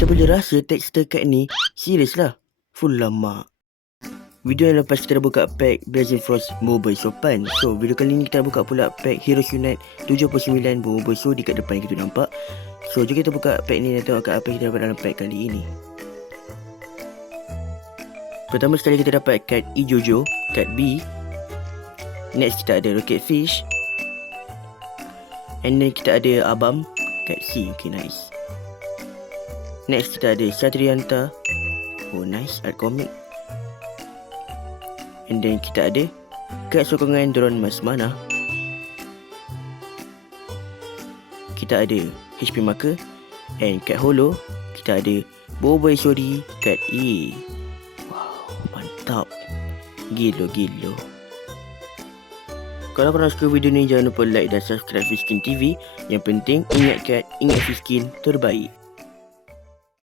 kita boleh rasa tekstur kad ni serius lah. Full lama. Video yang lepas kita dah buka pack Blazing Frost Mobile Sopan. So video kali ni kita buka pula pack Heroes Unite 79 Mobile Sodi kat depan kita nampak. So jom kita buka pack ni dan tengok kat apa kita dapat dalam pack kali ini. Pertama sekali kita dapat kad Ijojo, kad B. Next kita ada Rocket Fish. And then kita ada Abam, kad C. Okay, nice. Next kita ada Satrianta. Oh nice, art comic. And then kita ada kad sokongan drone Mas Mana. Kita ada HP marker. And kad holo kita ada Mobile Sodi, kad E. Wow, mantap. Gila. Kalau korang suka video ni, jangan lupa like dan subscribe Fishkin TV. Yang penting ingat Fiskin terbaik.